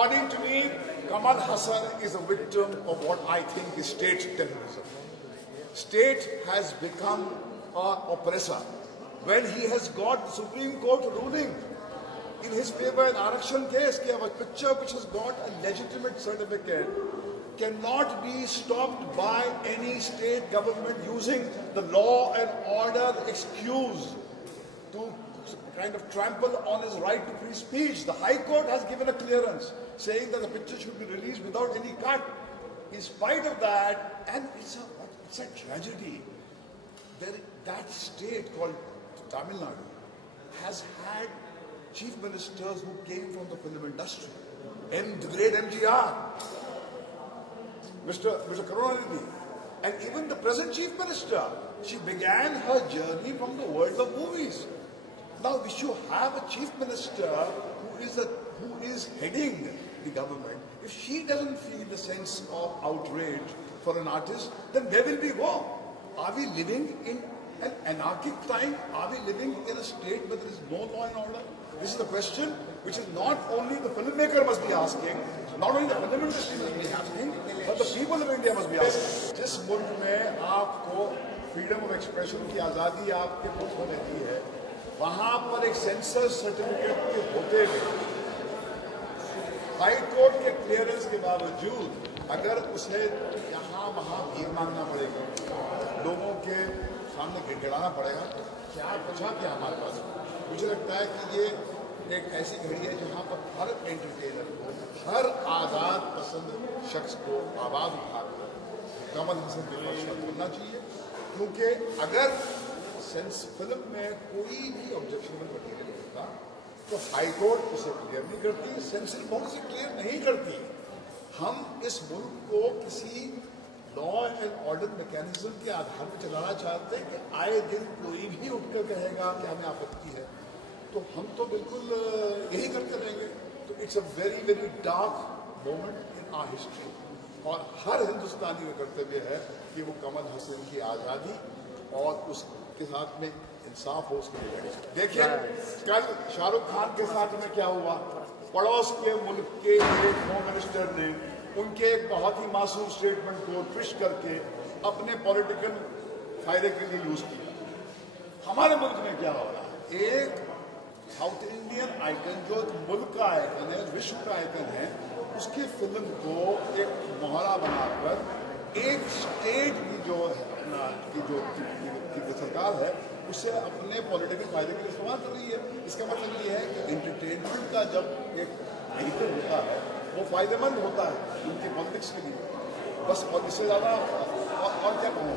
According to me, Kamal Hassan is a victim of what I think is state terrorism. State has become an oppressor when he has got the Supreme Court ruling in his favor in Arakshan case कि a picture which has got a legitimate certificate cannot be stopped by any state government using the law and order excuse to kind of trample on his right to free speech. The High Court has given a clearance saying that the picture should be released without any cut. In spite of that, and it's a tragedy, that state called Tamil Nadu has had chief ministers who came from the film industry. The great MGR, Mr. Karunanidhi, and even the present chief minister, she began her journey from the world of movies. Now we should have a chief minister who is heading the government. If she doesn't feel the sense of outrage for an artist, then where will we go? Are we living in an anarchic time? Are we living in a state where there is no law and order? This is the question which is not only the filmmaker must be asking, not only the film industry must be asking, but the people of India must be asking. जिस मुल्क में आपको freedom of expression की आज़ादी आपके मुल्क में रहती है, वहाँ पर एक सेंसर सर्टिफिकेट के होते हुए हाई कोर्ट के क्लियरेंस के बावजूद अगर उसे यहाँ वहाँ भीख मांगना पड़ेगा, लोगों के सामने गिड़गिड़ाना पड़ेगा, तो क्या बचा क्या हमारे पास? मुझे लगता है कि ये एक ऐसी घड़ी है जहाँ पर हर एंटरटेनर को, हर आज़ाद पसंद शख्स को आवाज़ उठाकर कमल हसन के पक्ष में बोलना चाहिए, क्योंकि अगर सेंस फिल्म में कोई भी ऑब्जेक्शनबल मटीरियल होता तो हाई कोर्ट उसे क्लियर नहीं करती, सेंसर बोर्ड से क्लियर नहीं करती। हम इस मुल्क को किसी लॉ एंड ऑर्डर मैकेनिज्म के आधार पर चलाना चाहते हैं कि आए दिन कोई भी उठकर कहेगा कि हमें आपत्ति है, तो हम तो बिल्कुल यही करते रहेंगे। तो it's a very very dark moment in our history, और हर हिंदुस्तानी का कर्तव्य है कि वो कमल हसन की आज़ादी और उसके साथ में इंसाफ हो, उसके लिए देखिए कल शाहरुख खान के साथ में क्या हुआ। पड़ोस के मुल्क के एक होम मिनिस्टर ने उनके एक बहुत ही मासूम स्टेटमेंट को ट्विस्ट करके अपने पॉलिटिकल फायदे के लिए यूज किया। हमारे मुल्क में क्या हो रहा है, एक साउथ इंडियन आइकन जो मुल्क का आइकन है, विश्व का आइकन है, उसकी फिल्म को एक मोहरा बनाकर एक स्टेट की जो सरकार है उसे अपने पॉलिटिकल फायदे के लिए इस्तेमाल कर रही है। इसका मतलब ये है कि एंटरटेनमेंट का जब एक व्हीकल होता है वो फायदेमंद होता है उनकी पॉलिटिक्स के लिए, बस। और इससे ज़्यादा और क्या कहूँ।